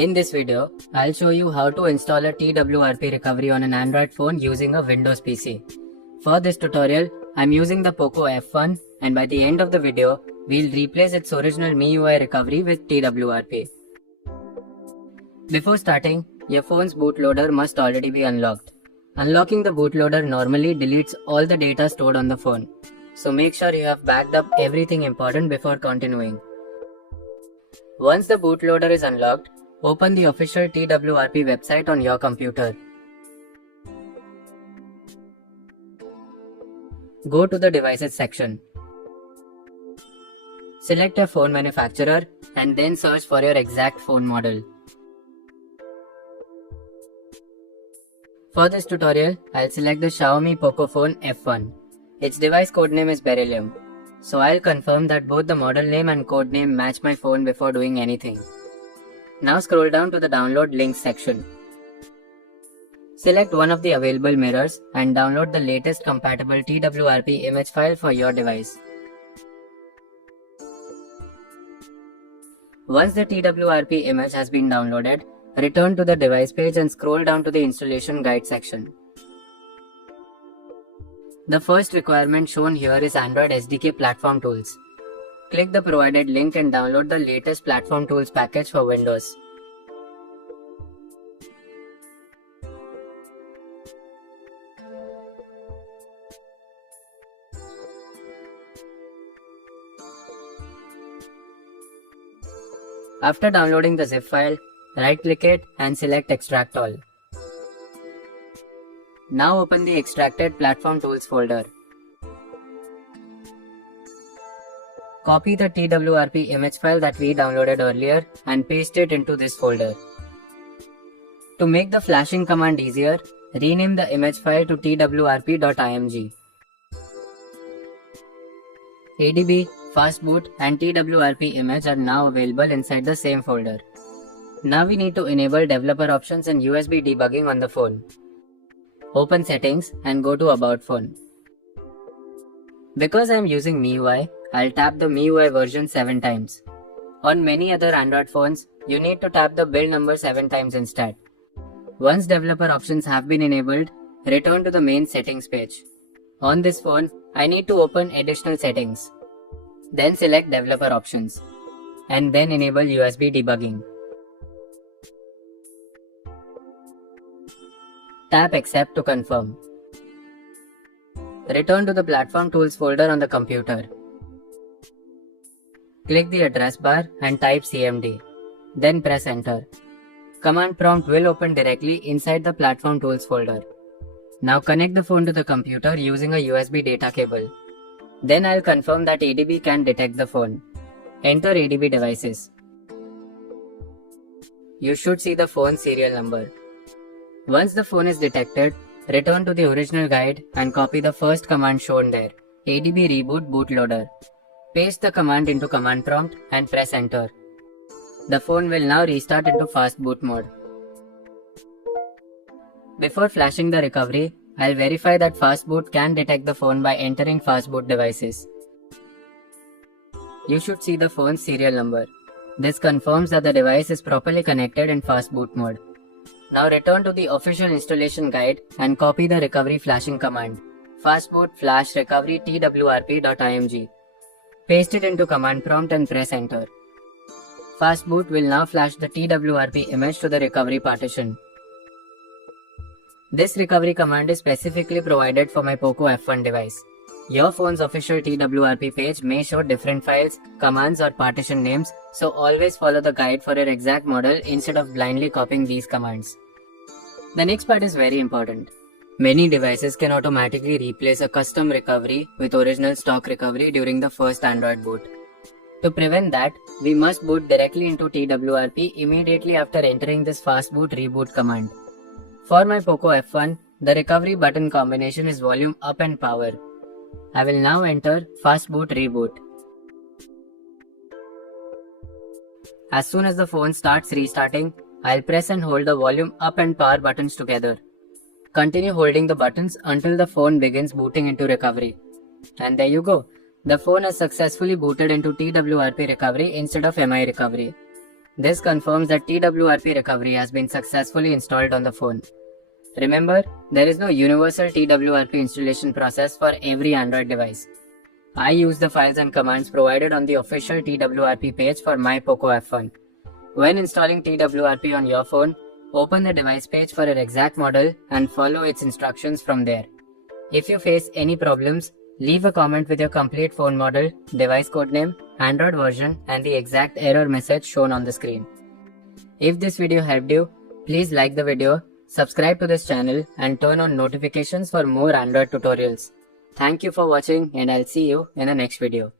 In this video, I'll show you how to install a TWRP recovery on an Android phone using a Windows PC. For this tutorial, I'm using the Poco F1 and by the end of the video, we'll replace its original MIUI recovery with TWRP. Before starting, your phone's bootloader must already be unlocked. Unlocking the bootloader normally deletes all the data stored on the phone. So make sure you have backed up everything important before continuing. Once the bootloader is unlocked, open the official TWRP website on your computer. Go to the Devices section. Select your phone manufacturer and then search for your exact phone model. For this tutorial, I'll select the Xiaomi Poco Phone F1. Its device codename is Beryllium. So I'll confirm that both the model name and codename match my phone before doing anything. Now scroll down to the download links section. Select one of the available mirrors and download the latest compatible TWRP image file for your device. Once the TWRP image has been downloaded, return to the device page and scroll down to the installation guide section. The first requirement shown here is Android SDK Platform Tools. Click the provided link and download the latest Platform Tools package for Windows. After downloading the zip file, right-click it and select Extract All. Now open the extracted Platform Tools folder. Copy the TWRP image file that we downloaded earlier and paste it into this folder. To make the flashing command easier, rename the image file to twrp.img. ADB, Fastboot and TWRP image are now available inside the same folder. Now we need to enable developer options and USB debugging on the phone. Open Settings and go to About Phone. Because I am using MIUI, I'll tap the MIUI version 7 times. On many other Android phones, you need to tap the build number 7 times instead. Once developer options have been enabled, return to the main settings page. On this phone, I need to open additional settings. Then select developer options. And then enable USB debugging. Tap Accept to confirm. Return to the Platform Tools folder on the computer. Click the address bar and type CMD. Then press Enter. Command prompt will open directly inside the Platform Tools folder. Now connect the phone to the computer using a USB data cable. Then I'll confirm that ADB can detect the phone. Enter ADB devices. You should see the phone serial number. Once the phone is detected, return to the original guide and copy the first command shown there, ADB reboot bootloader. Paste the command into command prompt and press enter. The phone will now restart into fast boot mode. Before flashing the recovery, I'll verify that Fastboot can detect the phone by entering Fastboot devices. You should see the phone's serial number. This confirms that the device is properly connected in Fastboot mode. Now return to the official installation guide and copy the recovery flashing command, fastboot flash recovery twrp.img. Paste it into command prompt and press enter. Fastboot will now flash the TWRP image to the recovery partition. This recovery command is specifically provided for my Poco F1 device. Your phone's official TWRP page may show different files, commands or partition names, so always follow the guide for your exact model instead of blindly copying these commands. The next part is very important. Many devices can automatically replace a custom recovery with original stock recovery during the first Android boot. To prevent that, we must boot directly into TWRP immediately after entering this fastboot reboot command. For my Poco F1, the recovery button combination is volume up and power. I will now enter Fastboot Reboot. As soon as the phone starts restarting, I'll press and hold the volume up and power buttons together. Continue holding the buttons until the phone begins booting into recovery. And there you go. The phone has successfully booted into TWRP recovery instead of MI recovery. This confirms that TWRP recovery has been successfully installed on the phone. Remember, there is no universal TWRP installation process for every Android device. I use the files and commands provided on the official TWRP page for my Poco F1. When installing TWRP on your phone, open the device page for your exact model and follow its instructions from there. If you face any problems, leave a comment with your complete phone model, device codename, Android version, and the exact error message shown on the screen. If this video helped you, please like the video, subscribe to this channel, and turn on notifications for more Android tutorials. Thank you for watching, and I'll see you in the next video.